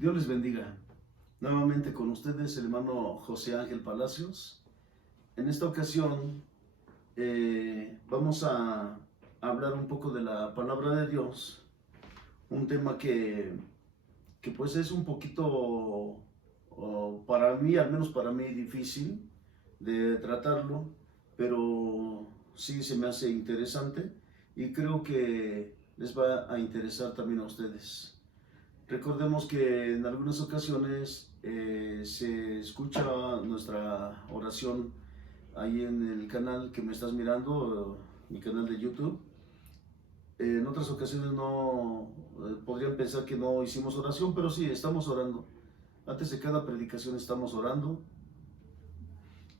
Dios les bendiga. Nuevamente con ustedes el hermano José Ángel Palacios. En esta ocasión vamos a hablar un poco de la palabra de Dios. Un tema que pues es un poquito, para mí, al menos para mí, difícil de tratarlo, pero sí se me hace interesante y creo que les va a interesar también a ustedes. Recordemos que en algunas ocasiones se escucha nuestra oración ahí en el canal que me estás mirando, mi canal de YouTube. En otras ocasiones no podrían pensar que no hicimos oración, pero sí, estamos orando. Antes de cada predicación estamos orando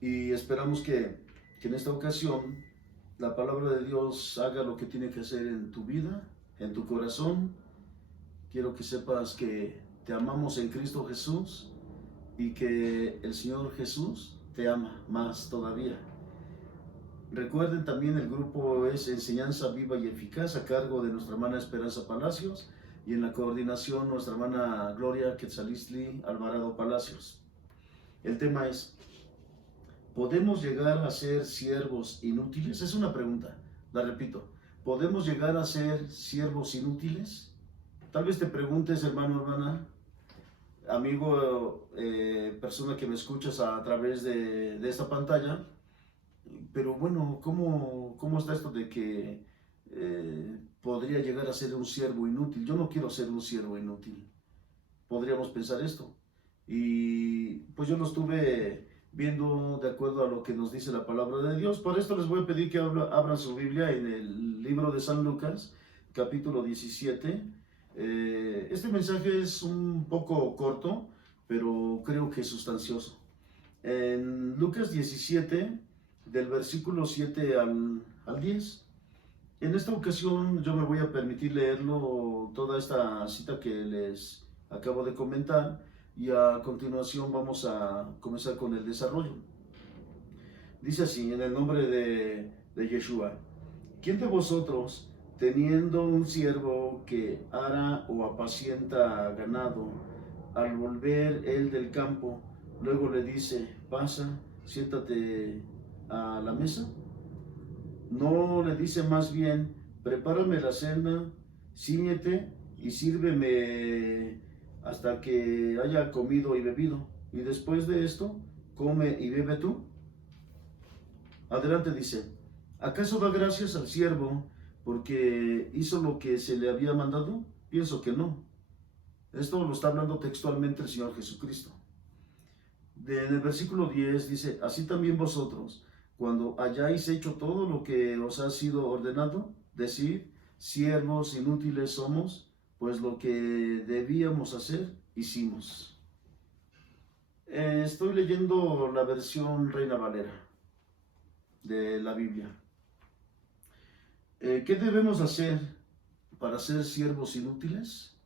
y esperamos que en esta ocasión la palabra de Dios haga lo que tiene que hacer en tu vida, en tu corazón. Quiero que sepas que te amamos en Cristo Jesús y que el Señor Jesús te ama más todavía. Recuerden también el grupo es Enseñanza Viva y Eficaz a cargo de nuestra hermana Esperanza Palacios y en la coordinación nuestra hermana Gloria Quetzalistli Alvarado Palacios. El tema es, ¿podemos llegar a ser siervos inútiles? Es una pregunta, la repito. ¿Podemos llegar a ser siervos inútiles? Tal vez te preguntes, hermano, hermana, amigo, persona que me escuchas a través de esta pantalla, pero bueno, ¿cómo está esto de que podría llegar a ser un siervo inútil? Yo no quiero ser un siervo inútil. Podríamos pensar esto. Y pues yo lo estuve viendo de acuerdo a lo que nos dice la palabra de Dios. Para esto les voy a pedir que abran su Biblia en el libro de San Lucas, capítulo 17. Este mensaje es un poco corto, pero creo que sustancioso. En Lucas 17, del versículo 7 al 10, en esta ocasión yo me voy a permitir leerlo, toda esta cita que les acabo de comentar, y a continuación vamos a comenzar con el desarrollo. Dice así, en el nombre de Yeshua: ¿quién de vosotros, teniendo un siervo que ara o apacienta ganado, al volver él del campo, luego le dice, pasa, siéntate a la mesa? ¿No le dice más bien, prepárame la cena, ciñete y sírveme hasta que haya comido y bebido, y después de esto, come y bebe tú? Adelante, dice, ¿acaso da gracias al siervo porque hizo lo que se le había mandado? Pienso que no. Esto lo está hablando textualmente el Señor Jesucristo. En el versículo 10 dice, así también vosotros, cuando hayáis hecho todo lo que os ha sido ordenado, decid, siervos inútiles somos, pues lo que debíamos hacer, hicimos. Estoy leyendo la versión Reina Valera de la Biblia. ¿Qué debemos hacer para ser siervos inútiles?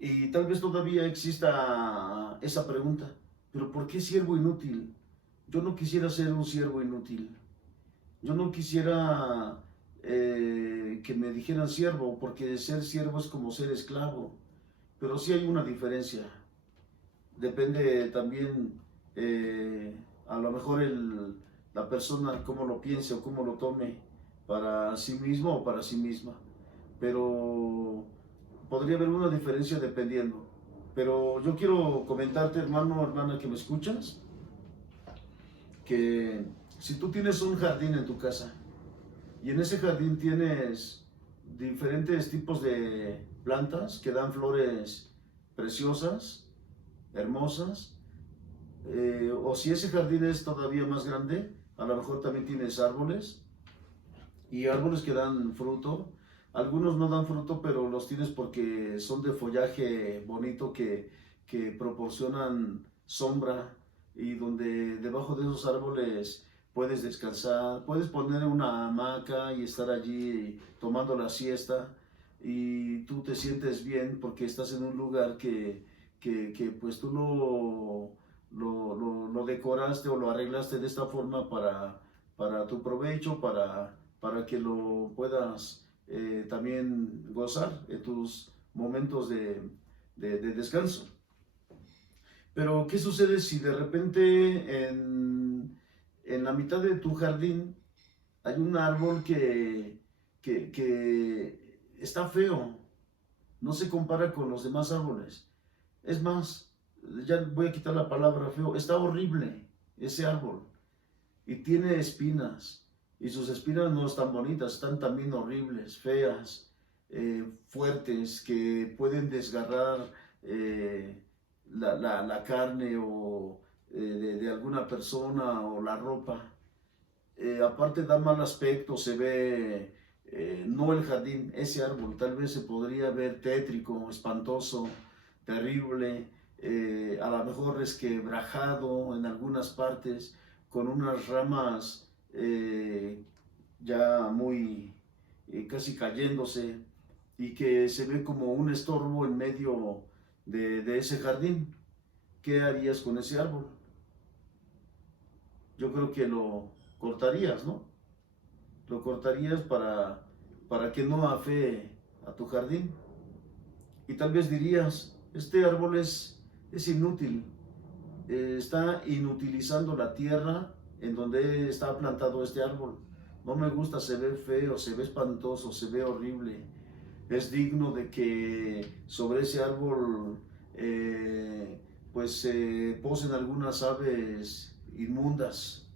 Y tal vez todavía exista esa pregunta, pero ¿por qué siervo inútil? Yo no quisiera ser un siervo inútil. Yo no quisiera que me dijeran siervo, porque ser siervo es como ser esclavo. Pero sí hay una diferencia. Depende también, a lo mejor la persona cómo lo piense o cómo lo tome para sí mismo o para sí misma. Pero podría haber una diferencia dependiendo. Pero yo quiero comentarte, hermano o hermana que me escuchas, que si tú tienes un jardín en tu casa y en ese jardín tienes diferentes tipos de plantas que dan flores preciosas, hermosas, o si ese jardín es todavía más grande, a lo mejor también tienes árboles y árboles que dan fruto. Algunos no dan fruto, pero los tienes porque son de follaje bonito que proporcionan sombra y donde debajo de esos árboles puedes descansar, puedes poner una hamaca y estar allí tomando la siesta y tú te sientes bien porque estás en un lugar que pues tú lo decoraste o lo arreglaste de esta forma para tu provecho, para que lo puedas también gozar en tus momentos de descanso. Pero, ¿qué sucede si de repente en la mitad de tu jardín hay un árbol que está feo, no se compara con los demás árboles? Es más, ya voy a quitar la palabra feo, está horrible ese árbol y tiene espinas y sus espinas no están bonitas, están también horribles, feas, fuertes, que pueden desgarrar la carne o de alguna persona o la ropa. Aparte da mal aspecto, se ve, no el jardín, ese árbol tal vez se podría ver tétrico, espantoso, terrible, a lo mejor resquebrajado en algunas partes, con unas ramas ya muy casi cayéndose y que se ve como un estorbo en medio de ese jardín. ¿Qué harías con ese árbol? Yo creo que lo cortarías, ¿no? Lo cortarías para que no afee a tu jardín. Y tal vez dirías, este árbol es inútil, está inutilizando la tierra en donde está plantado este árbol. No me gusta, se ve feo, se ve espantoso, se ve horrible. Es digno de que sobre ese árbol pues se posen algunas aves inmundas.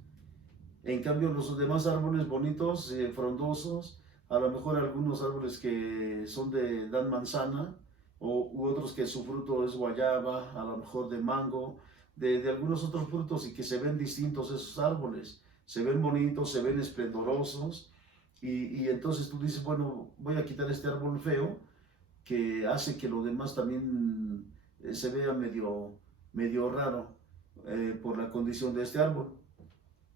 En cambio, los demás árboles bonitos, frondosos, a lo mejor algunos árboles que son dan manzana, u otros que su fruto es guayaba, a lo mejor de mango, de algunos otros frutos y que se ven distintos esos árboles. Se ven bonitos, se ven esplendorosos y entonces tú dices, bueno, voy a quitar este árbol feo que hace que lo demás también se vea medio raro por la condición de este árbol.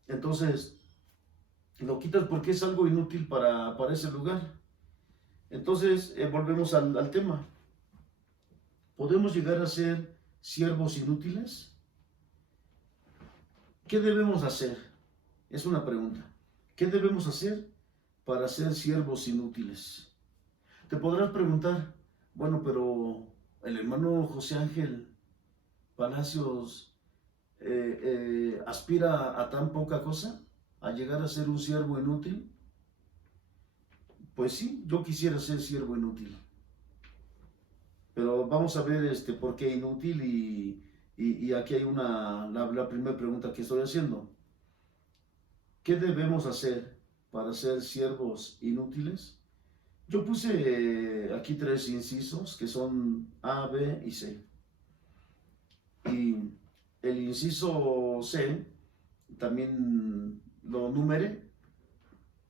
Entonces, lo quitas porque es algo inútil para ese lugar. Entonces, volvemos al tema. ¿Podemos llegar a ser siervos inútiles? ¿Qué debemos hacer? Es una pregunta. ¿Qué debemos hacer para ser siervos inútiles? Te podrás preguntar, bueno, pero el hermano José Ángel Palacios aspira a tan poca cosa, a llegar a ser un siervo inútil. Pues sí, yo quisiera ser siervo inútil. Pero vamos a ver por qué inútil y aquí hay la primera pregunta que estoy haciendo. ¿Qué debemos hacer para ser siervos inútiles? Yo puse aquí 3 incisos que son A, B y C. Y el inciso C también lo numeré,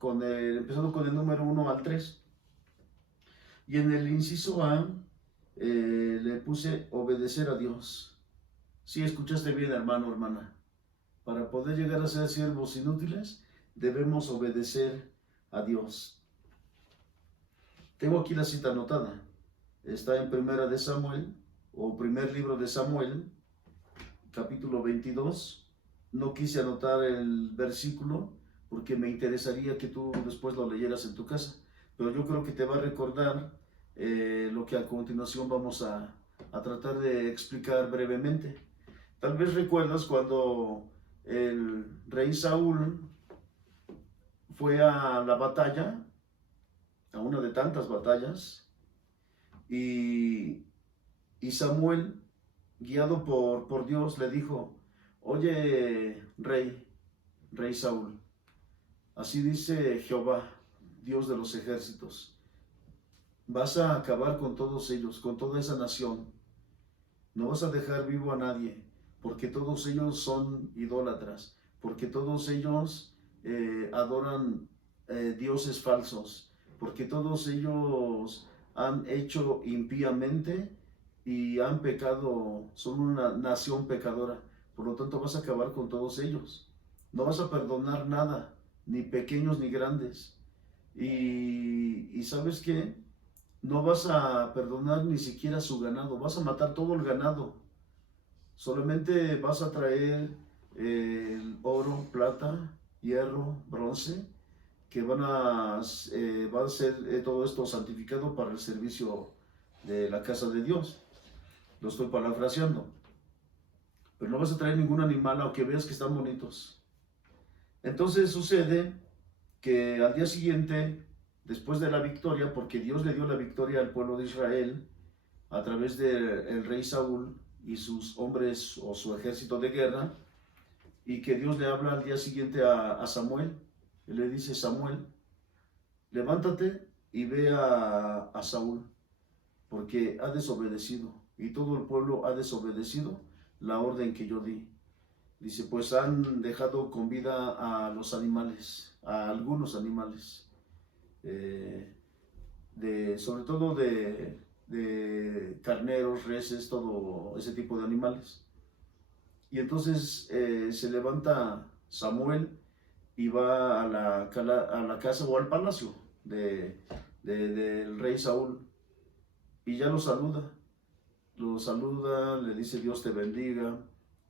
empezando con el número 1 al 3. Y en el inciso A le puse obedecer a Dios. Sí, escuchaste bien, hermano, hermana. Para poder llegar a ser siervos inútiles, debemos obedecer a Dios. Tengo aquí la cita anotada. Está en Primera de Samuel, o primer libro de Samuel, capítulo 22. No quise anotar el versículo porque me interesaría que tú después lo leyeras en tu casa. Pero yo creo que te va a recordar lo que a continuación vamos a tratar de explicar brevemente. Tal vez recuerdas cuando el rey Saúl fue a la batalla, a una de tantas batallas, y Samuel, guiado por Dios, le dijo, oye, rey Saúl, así dice Jehová, Dios de los ejércitos, vas a acabar con todos ellos, con toda esa nación, no vas a dejar vivo a nadie, porque todos ellos son idólatras, porque todos ellos adoran dioses falsos, porque todos ellos han hecho impíamente y han pecado, son una nación pecadora. Por lo tanto vas a acabar con todos ellos. No vas a perdonar nada, ni pequeños ni grandes. Y ¿sabes qué? No vas a perdonar ni siquiera su ganado, vas a matar todo el ganado. Solamente vas a traer el oro, plata, hierro, bronce, que van a ser todo esto santificado para el servicio de la casa de Dios. Lo estoy parafraseando. Pero no vas a traer ningún animal aunque veas que están bonitos. Entonces sucede que al día siguiente, después de la victoria, porque Dios le dio la victoria al pueblo de Israel a través del rey Saúl y sus hombres o su ejército de guerra, y que Dios le habla al día siguiente a Samuel, y le dice: Samuel, levántate y ve a Saúl, porque ha desobedecido, y todo el pueblo ha desobedecido la orden que yo di. Dice, pues han dejado con vida a los animales, a algunos animales, sobre todo de carneros, reses, todo ese tipo de animales. Y entonces se levanta Samuel y va a la casa o al palacio del rey Saúl, y ya lo saluda, le dice: Dios te bendiga.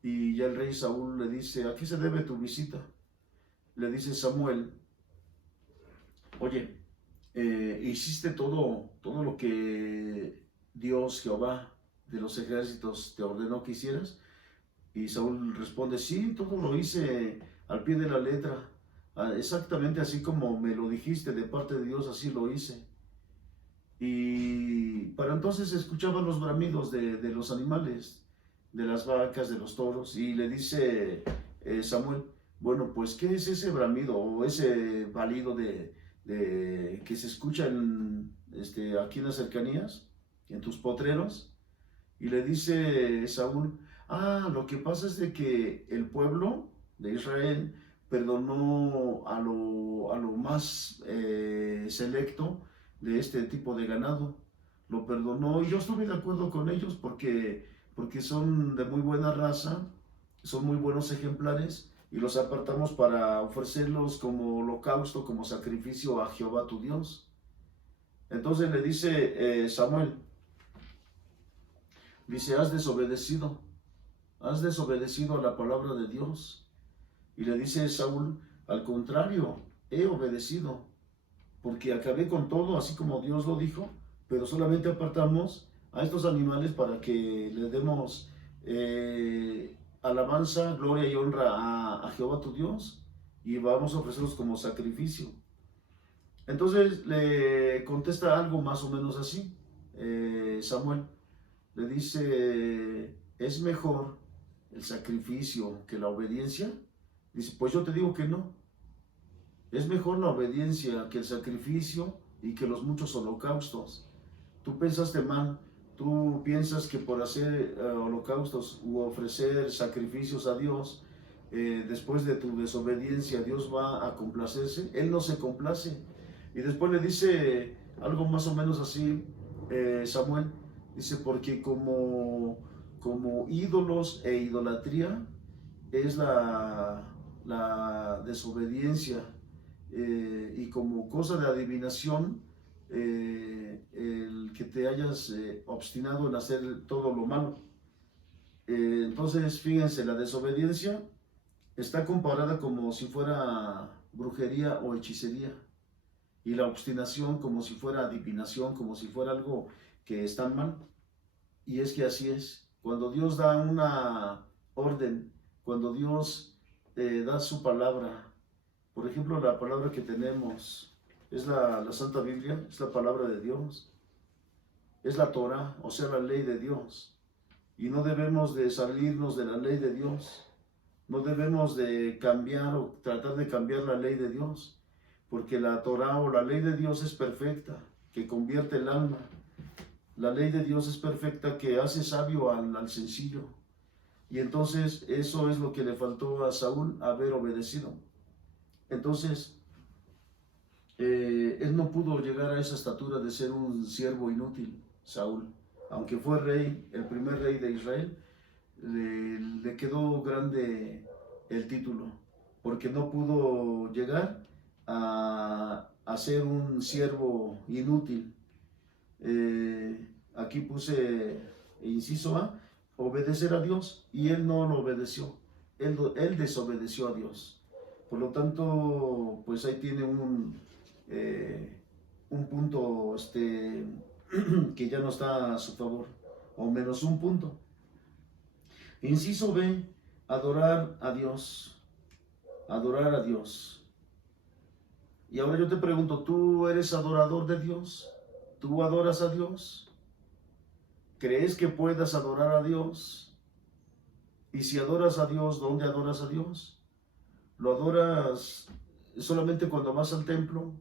Y ya el rey Saúl le dice: ¿a qué se debe tu visita? Le dice Samuel: oye, hiciste todo lo que Dios, Jehová de los ejércitos, te ordenó que hicieras. Y Saúl responde: sí, todo lo hice al pie de la letra, exactamente así como me lo dijiste de parte de Dios, así lo hice. Y para entonces escuchaban los bramidos de los animales, de las vacas, de los toros, y le dice Samuel: bueno, pues ¿qué es ese bramido o ese balido que se escucha aquí en las cercanías, en tus potreros? Y le dice Saúl: lo que pasa es de que el pueblo de Israel perdonó a lo más selecto de este tipo de ganado. Lo perdonó, y yo estuve de acuerdo con ellos porque son de muy buena raza, son muy buenos ejemplares, y los apartamos para ofrecerlos como holocausto, como sacrificio a Jehová tu Dios. Entonces le dice Samuel, dice: has desobedecido a la palabra de Dios. Y le dice Saúl: al contrario, he obedecido, porque acabé con todo, así como Dios lo dijo, pero solamente apartamos a estos animales para que le demos alabanza, gloria y honra a Jehová tu Dios, y vamos a ofrecerlos como sacrificio. Entonces le contesta algo más o menos así, Samuel. Le dice: ¿es mejor el sacrificio que la obediencia? Dice: pues yo te digo que no. Es mejor la obediencia que el sacrificio y que los muchos holocaustos. Tú pensaste mal. Tú piensas que por hacer holocaustos u ofrecer sacrificios a Dios, después de tu desobediencia, Dios va a complacerse. Él no se complace. Y después le dice algo más o menos así, Samuel. Dice: porque como ídolos e idolatría es la desobediencia, y como cosa de adivinación, el que te hayas obstinado en hacer todo lo malo. Entonces, fíjense, la desobediencia está comparada como si fuera brujería o hechicería, y la obstinación como si fuera adivinación, como si fuera algo que está mal. Y es que así es. Cuando Dios da una orden, cuando Dios da su palabra, por ejemplo, la palabra que tenemos es la Santa Biblia, es la palabra de Dios, es la Torah, o sea, la ley de Dios. Y no debemos de salirnos de la ley de Dios, no debemos de cambiar o tratar de cambiar la ley de Dios, porque la Torah o la ley de Dios es perfecta, que convierte el alma. La ley de Dios es perfecta, que hace sabio al sencillo. Y entonces eso es lo que le faltó a Saúl, haber obedecido. Entonces, él no pudo llegar a esa estatura de ser un siervo inútil, Saúl. Aunque fue rey, el primer rey de Israel, le quedó grande el título, porque no pudo llegar a ser un siervo inútil. Aquí puse inciso A, obedecer a Dios, y él no lo obedeció, él desobedeció a Dios. Por lo tanto, pues ahí tiene un punto que ya no está a su favor. o menos un punto. Inciso B, adorar a Dios. Adorar a Dios. Y ahora yo te pregunto, ¿tú eres adorador de Dios? ¿Tú adoras a Dios? ¿Crees que puedas adorar a Dios? Y si adoras a Dios, ¿dónde adoras a Dios? ¿Lo adoras solamente cuando vas al templo,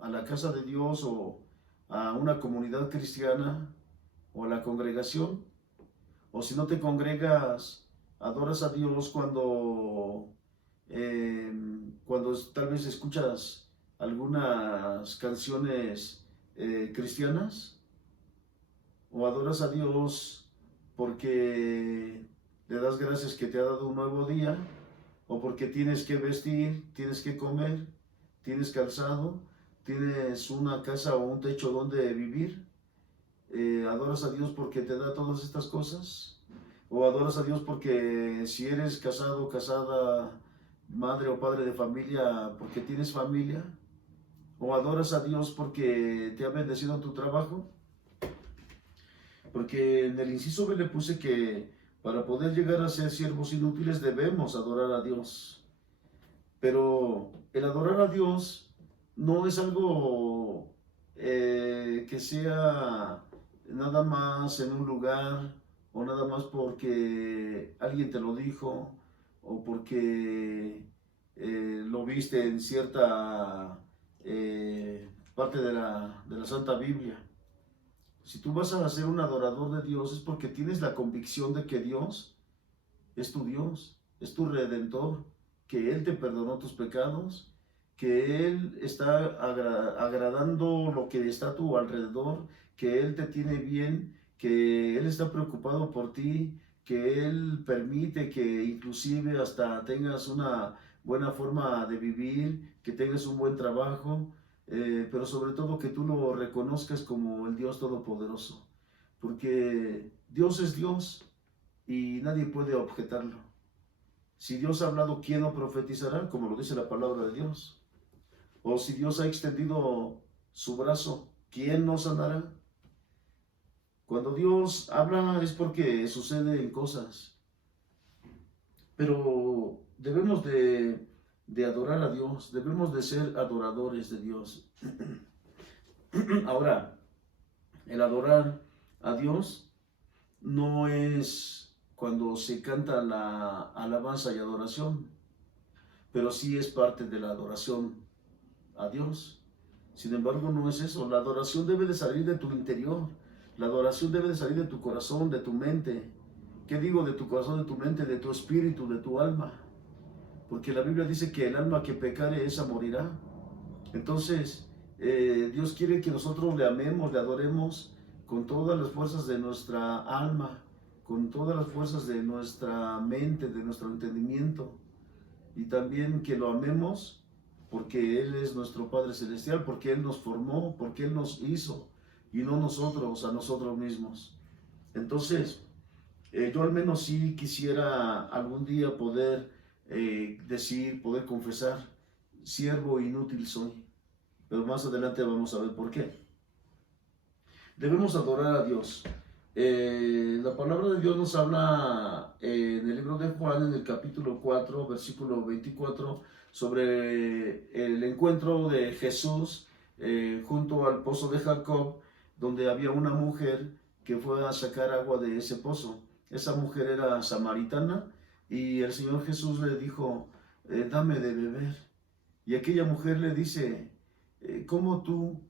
a la casa de Dios o a una comunidad cristiana o a la congregación? O si no te congregas, adoras a Dios cuando tal vez escuchas algunas canciones cristianas, o adoras a Dios porque le das gracias que te ha dado un nuevo día, o porque tienes que vestir, tienes que comer, tienes calzado, tienes una casa o un techo donde vivir. ¿Adoras a Dios porque te da todas estas cosas? ¿O adoras a Dios porque si eres casado, casada, madre o padre de familia, porque tienes familia? ¿O adoras a Dios porque te ha bendecido en tu trabajo? Porque en el inciso B le puse que para poder llegar a ser siervos inútiles debemos adorar a Dios. Pero el adorar a Dios no es algo que sea nada más en un lugar, o nada más porque alguien te lo dijo, o porque lo viste en cierta parte de la Santa Biblia. Si tú vas a ser un adorador de Dios es porque tienes la convicción de que Dios, es tu Redentor, que Él te perdonó tus pecados, que Él está agradando lo que está a tu alrededor, que Él te tiene bien, que Él está preocupado por ti, que Él permite que inclusive hasta tengas una buena forma de vivir, que tengas un buen trabajo, pero sobre todo que tú lo reconozcas como el Dios Todopoderoso, porque Dios es Dios y nadie puede objetarlo. Si Dios ha hablado, ¿quién no profetizará? Como lo dice la palabra de Dios. O si Dios ha extendido su brazo, ¿quién no sanará? Cuando Dios habla es porque suceden cosas. Pero debemos de adorar a Dios, debemos de ser adoradores de Dios. Ahora, el adorar a Dios no es cuando se canta la alabanza y adoración, pero sí es parte de la adoración a Dios. Sin embargo, no es eso. La adoración debe de salir de tu interior. La adoración debe de salir de tu corazón, de tu mente. ¿Qué digo de tu corazón, de tu mente, de tu espíritu, de tu alma? Porque la Biblia dice que el alma que pecare, esa morirá. Entonces, Dios quiere que nosotros le amemos, le adoremos con todas las fuerzas de nuestra alma, con todas las fuerzas de nuestra mente, de nuestro entendimiento. Y también que lo amemos porque Él es nuestro Padre Celestial, porque Él nos formó, porque Él nos hizo, y no nosotros a nosotros mismos. Entonces, yo al menos sí quisiera algún día poder decir, poder confesar, siervo inútil soy. Pero más adelante vamos a ver por qué. Debemos adorar a Dios. La palabra de Dios nos habla en el libro de Juan, en el capítulo 4, versículo 24, sobre el encuentro de Jesús junto al pozo de Jacob, donde había una mujer que fue a sacar agua de ese pozo. Esa mujer era samaritana y el Señor Jesús le dijo, dame de beber. Y aquella mujer le dice, ¿cómo tú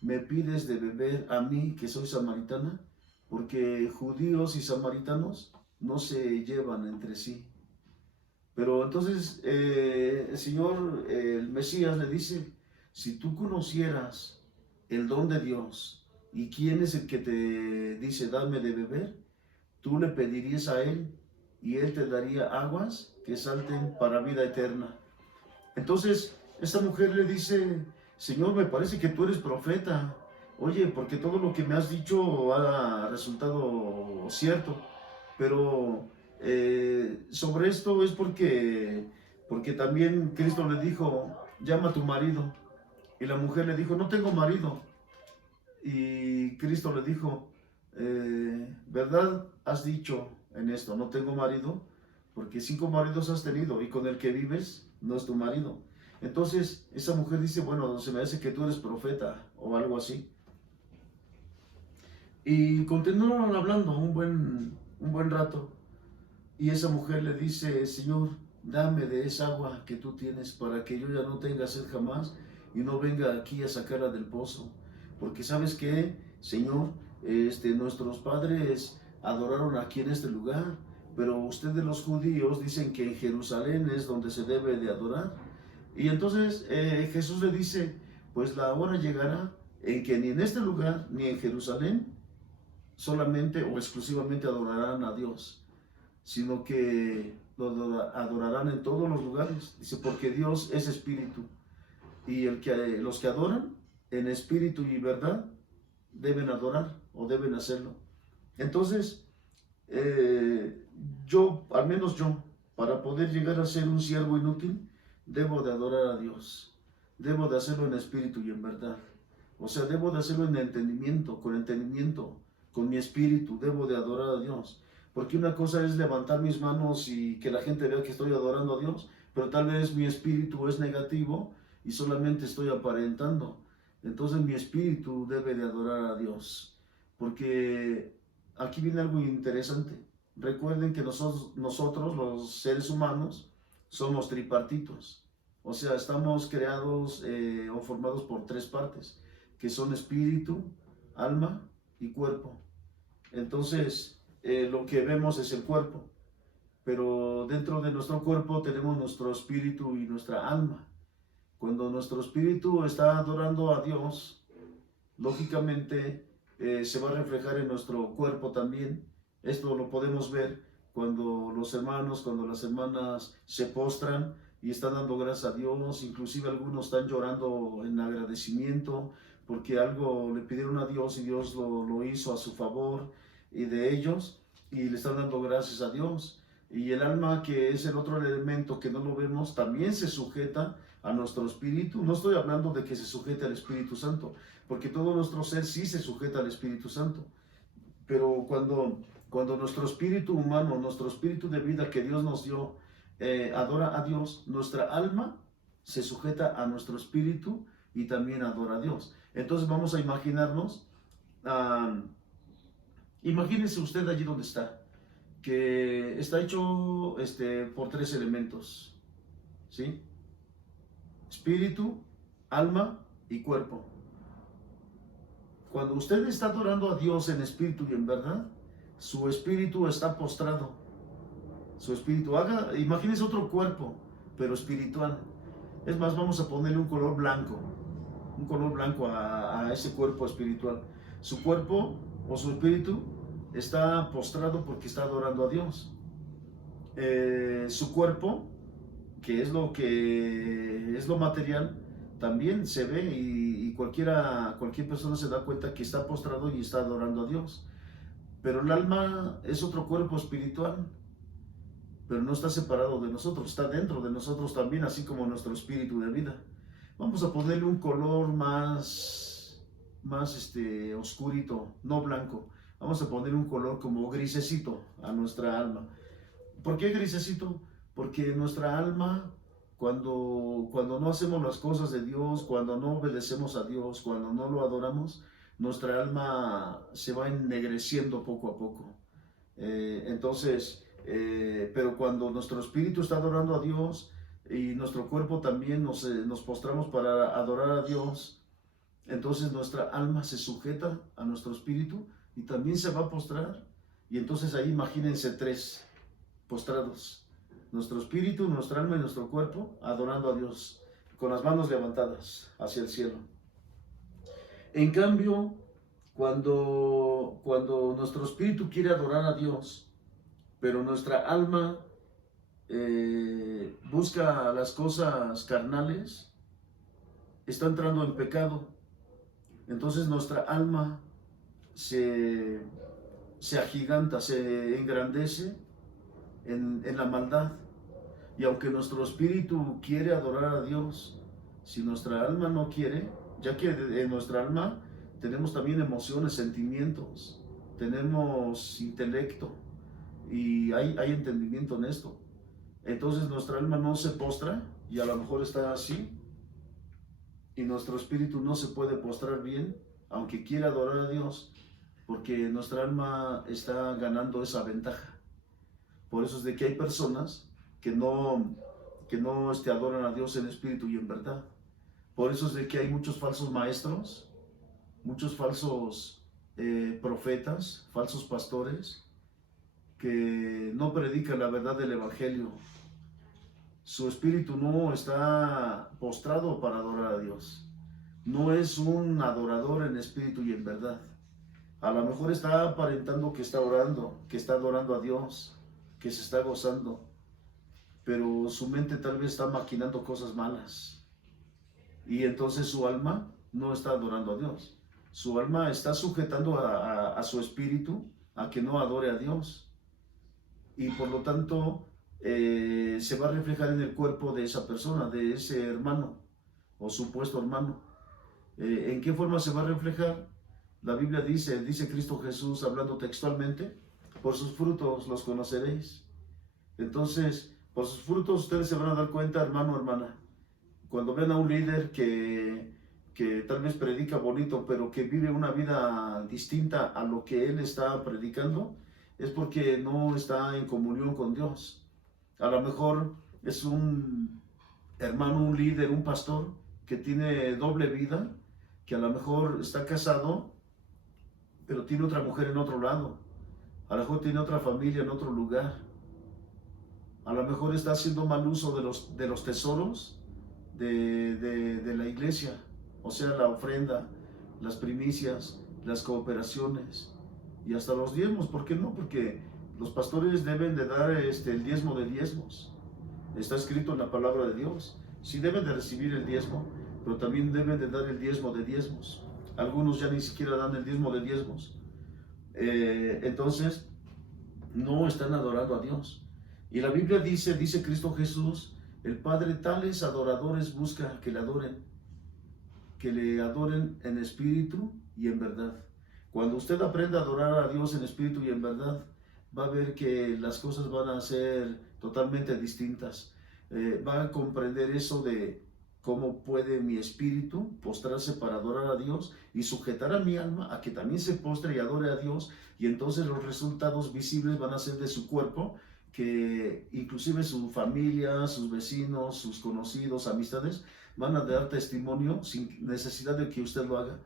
me pides de beber a mí, que soy samaritana? Porque judíos y samaritanos no se llevan entre sí. Pero entonces el Señor, el Mesías, le dice, si tú conocieras el don de Dios y quién es el que te dice, dame de beber, tú le pedirías a Él y Él te daría aguas que salten para vida eterna. Entonces esta mujer le dice, Señor, me parece que tú eres profeta. Oye, porque todo lo que me has dicho ha resultado cierto. Pero sobre esto es porque también Cristo le dijo, llama a tu marido. Y la mujer le dijo, no tengo marido. Y Cristo le dijo, ¿verdad? Has dicho en esto, no tengo marido, porque 5 maridos has tenido y con el que vives no es tu marido. Entonces esa mujer dice, bueno, se me hace que tú eres profeta o algo así. Y continuaron hablando un buen rato. Y esa mujer le dice, Señor, dame de esa agua que tú tienes para que yo ya no tenga sed jamás y no venga aquí a sacarla del pozo. Porque sabes qué, Señor, nuestros padres adoraron aquí en este lugar, pero ustedes los judíos dicen que en Jerusalén es donde se debe de adorar. Y entonces Jesús le dice, pues la hora llegará en que ni en este lugar ni en Jerusalén solamente o exclusivamente adorarán a Dios, sino que lo adorarán en todos los lugares. Dice, porque Dios es espíritu, y los que adoran en espíritu y verdad deben adorar o deben hacerlo. Entonces, al menos yo, para poder llegar a ser un siervo inútil, debo de adorar a Dios. Debo de hacerlo en espíritu y en verdad. O sea, debo de hacerlo en entendimiento, con mi espíritu, debo de adorar a Dios. Porque una cosa es levantar mis manos y que la gente vea que estoy adorando a Dios, pero tal vez mi espíritu es negativo y solamente estoy aparentando. Entonces mi espíritu debe de adorar a Dios. Porque aquí viene algo interesante. Recuerden que nosotros los seres humanos, somos tripartitos. O sea, estamos creados o formados por 3 partes, que son espíritu, alma y cuerpo. Entonces, lo que vemos es el cuerpo, pero dentro de nuestro cuerpo tenemos nuestro espíritu y nuestra alma. Cuando nuestro espíritu está adorando a Dios, lógicamente se va a reflejar en nuestro cuerpo también. Esto lo podemos ver cuando los hermanos, cuando las hermanas se postran y están dando gracias a Dios. Inclusive algunos están llorando en agradecimiento porque algo le pidieron a Dios y Dios lo hizo a su favor y de ellos, y le están dando gracias a Dios. Y el alma, que es el otro elemento que no lo vemos, también se sujeta a nuestro espíritu. No estoy hablando de que se sujete al Espíritu Santo, porque todo nuestro ser sí se sujeta al Espíritu Santo. Pero cuando nuestro espíritu humano, nuestro espíritu de vida que Dios nos dio, adora a Dios, nuestra alma se sujeta a nuestro espíritu y también adora a Dios. Entonces vamos a imaginarnos, imagínense usted allí donde está, que está hecho por 3 elementos, ¿sí? Espíritu, alma y cuerpo. Cuando usted está adorando a Dios en espíritu y en verdad, su espíritu está postrado. Su espíritu, imagínese otro cuerpo, pero espiritual. Es más, vamos a ponerle un color blanco a ese cuerpo espiritual. Su cuerpo o su espíritu está postrado porque está adorando a Dios. Su cuerpo, que es lo material, también se ve y cualquier persona se da cuenta que está postrado y está adorando a Dios. Pero el alma es otro cuerpo espiritual, pero no está separado de nosotros, está dentro de nosotros también, así como nuestro espíritu de vida. Vamos a ponerle un color más oscurito, no blanco. Vamos a poner un color como grisecito a nuestra alma. ¿Por qué grisecito? Porque nuestra alma, cuando no hacemos las cosas de Dios, cuando no obedecemos a Dios, cuando no lo adoramos, nuestra alma se va ennegreciendo poco a poco. Pero cuando nuestro espíritu está adorando a Dios y nuestro cuerpo también nos postramos para adorar a Dios, entonces nuestra alma se sujeta a nuestro espíritu y también se va a postrar. Y entonces ahí imagínense 3 postrados: nuestro espíritu, nuestra alma y nuestro cuerpo adorando a Dios con las manos levantadas hacia el cielo. En cambio, cuando nuestro espíritu quiere adorar a Dios, pero nuestra alma busca las cosas carnales, está entrando en pecado. Entonces nuestra alma se agiganta, se engrandece en la maldad. Y aunque nuestro espíritu quiere adorar a Dios, si nuestra alma no quiere, ya que en nuestra alma tenemos también emociones, sentimientos, tenemos intelecto y hay entendimiento en esto. Entonces nuestra alma no se postra y a lo mejor está así, y nuestro espíritu no se puede postrar bien, aunque quiera adorar a Dios, porque nuestra alma está ganando esa ventaja. Por eso es de que hay personas que no adoran a Dios en espíritu y en verdad. Por eso es de que hay muchos falsos maestros, muchos falsos profetas, falsos pastores, que no predican la verdad del Evangelio. Su espíritu no está postrado para adorar a Dios. No es un adorador en espíritu y en verdad. A lo mejor está aparentando que está orando, que está adorando a Dios, que se está gozando, pero su mente tal vez está maquinando cosas malas. Y entonces su alma no está adorando a Dios. Su alma está sujetando a su espíritu a que no adore a Dios. Y por lo tanto se va a reflejar en el cuerpo de esa persona, de ese hermano o supuesto hermano. ¿En qué forma se va a reflejar? La Biblia dice Cristo Jesús hablando textualmente, por sus frutos los conoceréis. Entonces, por sus frutos ustedes se van a dar cuenta, hermano, hermana. Cuando ven a un líder que tal vez predica bonito, pero que vive una vida distinta a lo que él está predicando, es porque no está en comunión con Dios. A lo mejor es un hermano, un líder, un pastor que tiene doble vida, que a lo mejor está casado, pero tiene otra mujer en otro lado. A lo mejor tiene otra familia en otro lugar. A lo mejor está haciendo mal uso de los tesoros de la iglesia, o sea, la ofrenda, las primicias, las cooperaciones y hasta los diezmos. ¿Por qué no? Porque los pastores deben de dar el diezmo de diezmos. Está escrito en la palabra de Dios. Sí deben de recibir el diezmo, pero también deben de dar el diezmo de diezmos. Algunos ya ni siquiera dan el diezmo de diezmos. Entonces, no están adorando a Dios. Y la Biblia dice Cristo Jesús, el Padre tales adoradores busca que le adoren en espíritu y en verdad. Cuando usted aprenda a adorar a Dios en espíritu y en verdad, va a ver que las cosas van a ser totalmente distintas. Va a comprender eso de cómo puede mi espíritu postrarse para adorar a Dios y sujetar a mi alma a que también se postre y adore a Dios, y entonces los resultados visibles van a ser de su cuerpo, que inclusive su familia, sus vecinos, sus conocidos, amistades, van a dar testimonio sin necesidad de que usted lo haga.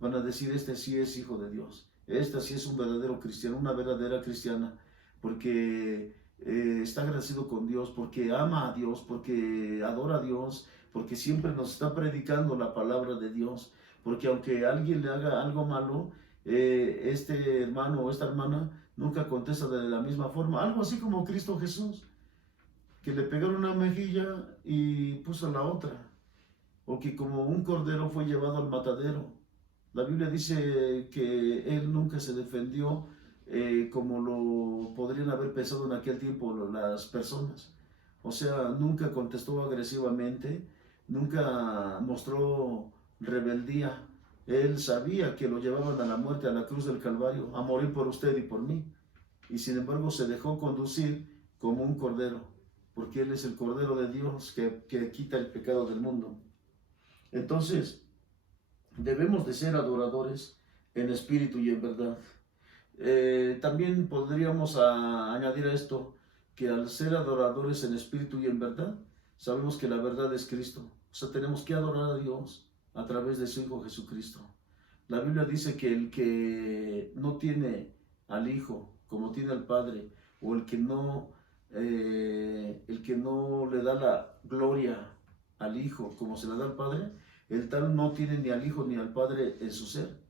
Van a decir, este sí es hijo de Dios, este sí es un verdadero cristiano, una verdadera cristiana, porque está agradecido con Dios, porque ama a Dios, porque adora a Dios, porque siempre nos está predicando la palabra de Dios, porque aunque alguien le haga algo malo, este hermano o esta hermana nunca contesta de la misma forma, algo así como Cristo Jesús, que le pegaron una mejilla y puso la otra, o que como un cordero fue llevado al matadero. La Biblia dice que él nunca se defendió como lo podrían haber pensado en aquel tiempo las personas. O sea, nunca contestó agresivamente, nunca mostró rebeldía. Él sabía que lo llevaban a la muerte, a la cruz del Calvario, a morir por usted y por mí. Y sin embargo se dejó conducir como un cordero, porque Él es el Cordero de Dios que quita el pecado del mundo. Entonces, debemos de ser adoradores en espíritu y en verdad. También podríamos añadir a esto que al ser adoradores en espíritu y en verdad, sabemos que la verdad es Cristo. O sea, tenemos que adorar a Dios a través de su Hijo Jesucristo. La Biblia dice que el que no tiene al Hijo como tiene al Padre, o el que no le da la gloria al Hijo como se la da al Padre, el tal no tiene ni al Hijo ni al Padre en su ser.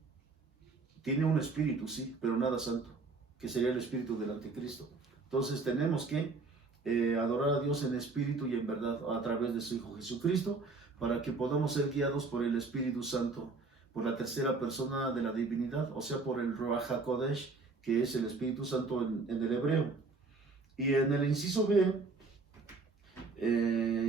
Tiene un espíritu, sí, pero nada santo, que sería el espíritu del anticristo. Entonces tenemos que adorar a Dios en espíritu y en verdad a través de su Hijo Jesucristo, para que podamos ser guiados por el Espíritu Santo, por la tercera persona de la divinidad, o sea, por el Ruach HaKodesh, que es el Espíritu Santo en el hebreo. Y en el inciso B,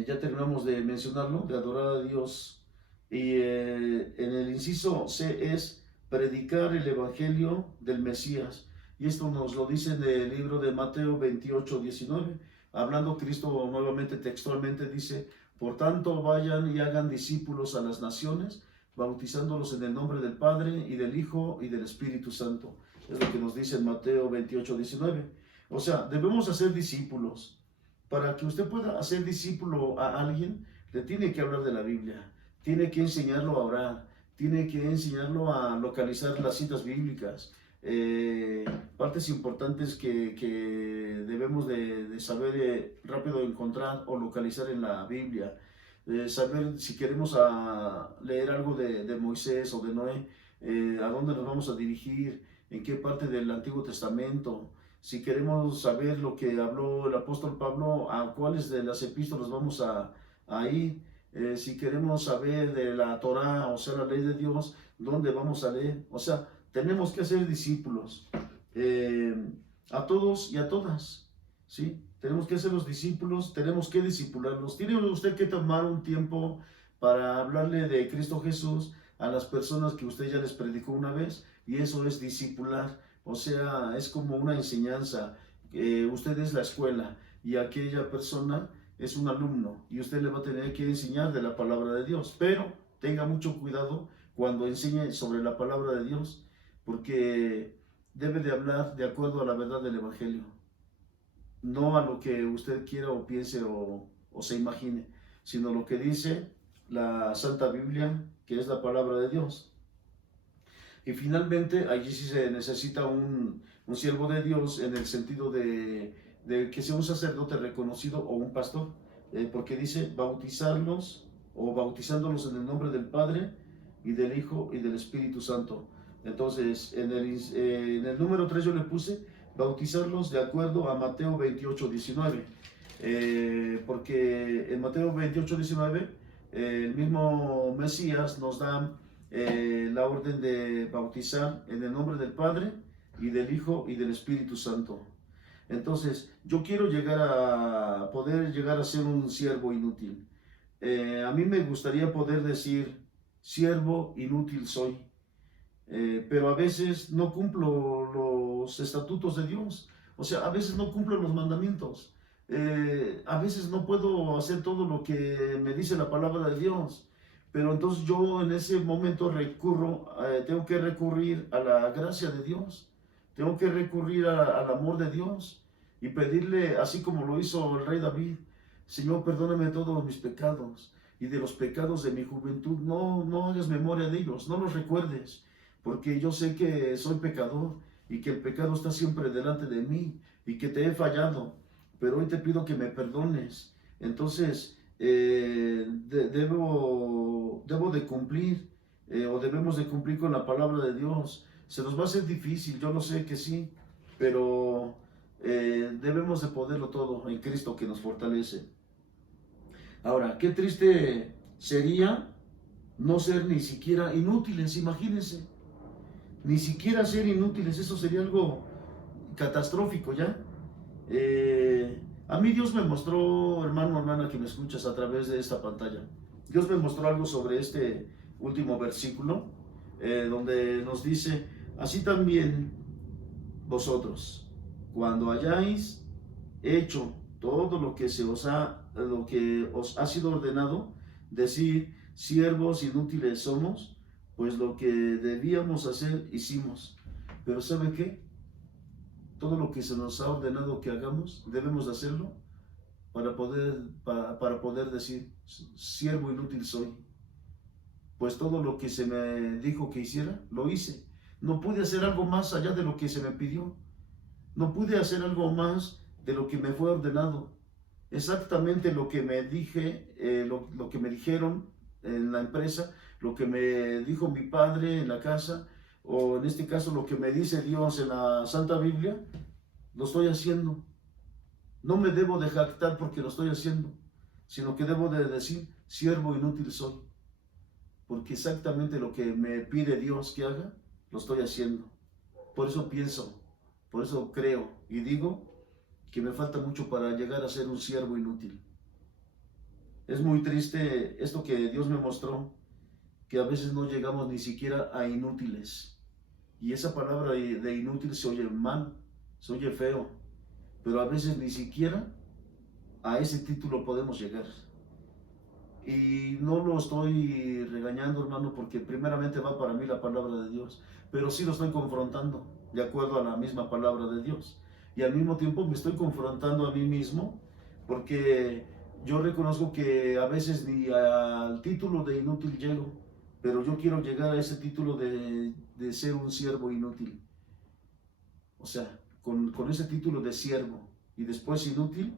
ya terminamos de mencionarlo, de adorar a Dios. Y en el inciso C es predicar el evangelio del Mesías. Y esto nos lo dice en el libro de Mateo 28:19. Hablando Cristo nuevamente textualmente dice: por tanto vayan y hagan discípulos a las naciones, bautizándolos en el nombre del Padre y del Hijo y del Espíritu Santo. Es lo que nos dice en Mateo 28:19. O sea, debemos hacer discípulos. Para que usted pueda hacer discípulo a alguien, le tiene que hablar de la Biblia, tiene que enseñarlo a orar, tiene que enseñarlo a localizar las citas bíblicas, partes importantes que debemos de saber rápido encontrar o localizar en la Biblia, saber si queremos leer algo de Moisés o de Noé, a dónde nos vamos a dirigir, en qué parte del Antiguo Testamento. Si queremos saber lo que habló el apóstol Pablo, a cuáles de las epístolas vamos a ir. Si queremos saber de la Torá, o sea, la ley de Dios, ¿dónde vamos a leer? O sea, tenemos que ser discípulos, a todos y a todas, ¿sí? Tenemos que ser los discípulos, tenemos que discipularlos. Tiene usted que tomar un tiempo para hablarle de Cristo Jesús a las personas que usted ya les predicó una vez, y eso es discipular. O sea, es como una enseñanza. Usted es la escuela y aquella persona es un alumno y usted le va a tener que enseñar de la palabra de Dios. Pero tenga mucho cuidado cuando enseñe sobre la palabra de Dios, porque debe de hablar de acuerdo a la verdad del Evangelio, no a lo que usted quiera o piense o se imagine, sino lo que dice la Santa Biblia, que es la palabra de Dios. Y finalmente, allí sí se necesita un siervo de Dios en el sentido de que sea un sacerdote reconocido o un pastor, porque dice bautizarlos o bautizándolos en el nombre del Padre y del Hijo y del Espíritu Santo. Entonces, en el número 3 yo le puse bautizarlos de acuerdo a Mateo 28:19, porque en Mateo 28:19 el mismo Mesías nos da la orden de bautizar en el nombre del Padre y del Hijo y del Espíritu Santo. Entonces, yo quiero poder llegar a ser un siervo inútil. A mí me gustaría poder decir, siervo inútil soy, pero a veces no cumplo los estatutos de Dios. O sea, a veces no cumplo los mandamientos. A veces no puedo hacer todo lo que me dice la palabra de Dios. Pero entonces yo en ese momento tengo que recurrir a la gracia de Dios, tengo que recurrir al amor de Dios y pedirle, así como lo hizo el rey David: Señor, perdóname todos mis pecados y de los pecados de mi juventud, no hagas memoria de ellos, no los recuerdes, porque yo sé que soy pecador y que el pecado está siempre delante de mí y que te he fallado, pero hoy te pido que me perdones. Entonces, debo de cumplir, o debemos de cumplir con la palabra de Dios. Se nos va a hacer difícil, yo lo sé que sí, pero debemos de poderlo todo en Cristo que nos fortalece. Ahora, qué triste sería no ser ni siquiera inútiles, imagínense, ni siquiera ser inútiles, eso sería algo catastrófico ya. A mí Dios me mostró, hermano, hermana que me escuchas a través de esta pantalla, Dios me mostró algo sobre este último versículo, donde nos dice: así también vosotros, cuando hayáis hecho todo lo que os ha sido ordenado, decir, siervos inútiles somos, pues lo que debíamos hacer hicimos. Pero ¿sabe qué? Todo lo que se nos ha ordenado que hagamos, debemos de hacerlo para poder decir, siervo inútil soy. Pues todo lo que se me dijo que hiciera, lo hice. No pude hacer algo más allá de lo que se me pidió. No pude hacer algo más de lo que me fue ordenado. Exactamente lo que me lo que me dijeron en la empresa, lo que me dijo mi padre en la casa, o en este caso lo que me dice Dios en la Santa Biblia, lo estoy haciendo. No me debo de jactar porque lo estoy haciendo, sino que debo de decir, siervo inútil soy. Porque exactamente lo que me pide Dios que haga, lo estoy haciendo. Por eso pienso, por eso creo y digo que me falta mucho para llegar a ser un siervo inútil. Es muy triste esto que Dios me mostró, que a veces no llegamos ni siquiera a inútiles. Y esa palabra de inútil se oye mal, se oye feo, pero a veces ni siquiera a ese título podemos llegar. Y no lo estoy regañando, hermano, porque primeramente va para mí la palabra de Dios, pero sí lo estoy confrontando de acuerdo a la misma palabra de Dios. Y al mismo tiempo me estoy confrontando a mí mismo, porque yo reconozco que a veces ni al título de inútil llego, pero yo quiero llegar a ese título de ser un siervo inútil. O sea, con ese título de siervo y después inútil,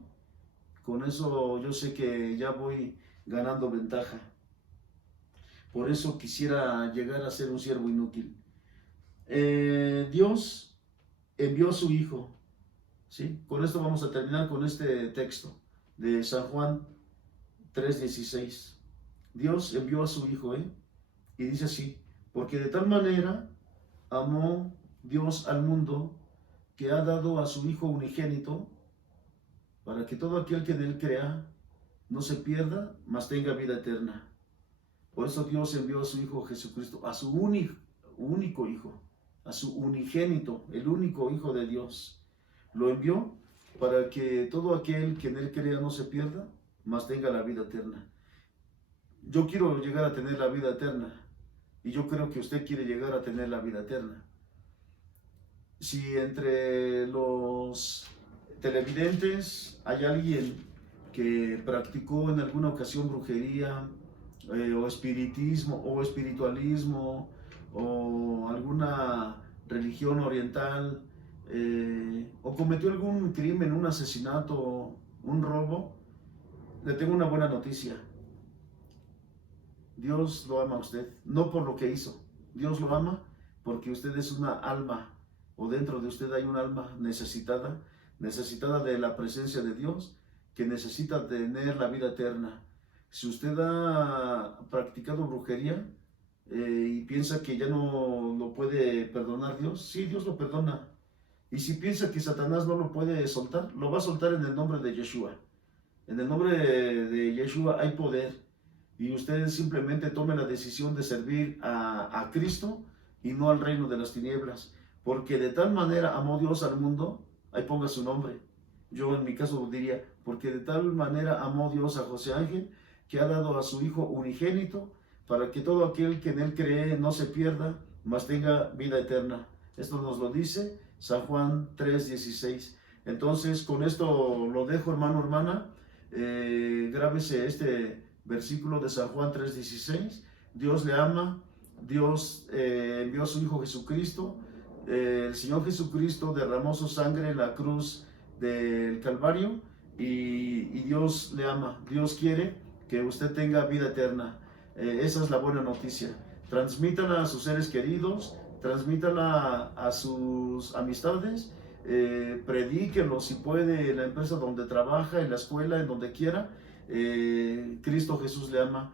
con eso yo sé que ya voy ganando ventaja. Por eso quisiera llegar a ser un siervo inútil. Dios envió a su Hijo, ¿sí? Con esto vamos a terminar con este texto de San Juan 3:16. Dios envió a su Hijo, y dice así: porque de tal manera amó Dios al mundo, que ha dado a su Hijo unigénito, para que todo aquel que en él crea no se pierda, mas tenga vida eterna. Por eso Dios envió a su Hijo Jesucristo, a su único Hijo, a su unigénito, el único Hijo de Dios. Lo envió para que todo aquel que en él crea no se pierda, mas tenga la vida eterna. Yo quiero llegar a tener la vida eterna, y yo creo que usted quiere llegar a tener la vida eterna. Si entre los televidentes hay alguien que practicó en alguna ocasión brujería, o espiritismo, o espiritualismo, o alguna religión oriental, o cometió algún crimen, un asesinato, un robo, le tengo una buena noticia. Dios lo ama a usted, no por lo que hizo. Dios lo ama porque usted es una alma, o dentro de usted hay un alma necesitada de la presencia de Dios, que necesita tener la vida eterna. Si usted ha practicado brujería, y piensa que ya no lo puede perdonar Dios, sí, Dios lo perdona. Y si piensa que Satanás no lo puede soltar, lo va a soltar en el nombre de Yeshua. En el nombre de Yeshua hay poder. Y usted simplemente tome la decisión de servir a Cristo y no al reino de las tinieblas. Porque de tal manera amó Dios al mundo, ahí ponga su nombre. Yo en mi caso diría, porque de tal manera amó Dios a José Ángel, que ha dado a su Hijo unigénito, para que todo aquel que en él cree no se pierda, mas tenga vida eterna. Esto nos lo dice San Juan 3:16. Entonces, con esto lo dejo, hermano, hermana. Grábese este versículo de San Juan 3:16. Dios le ama, Dios envió a su Hijo Jesucristo, el Señor Jesucristo derramó su sangre en la cruz del Calvario, y Dios le ama. Dios quiere que usted tenga vida eterna. Esa es la buena noticia. Transmítala a sus seres queridos, transmítala a sus amistades, predíquenlo si puede en la empresa donde trabaja, en la escuela, en donde quiera. Cristo Jesús le ama.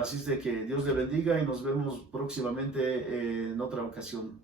Así es de que Dios le bendiga y nos vemos próximamente en otra ocasión.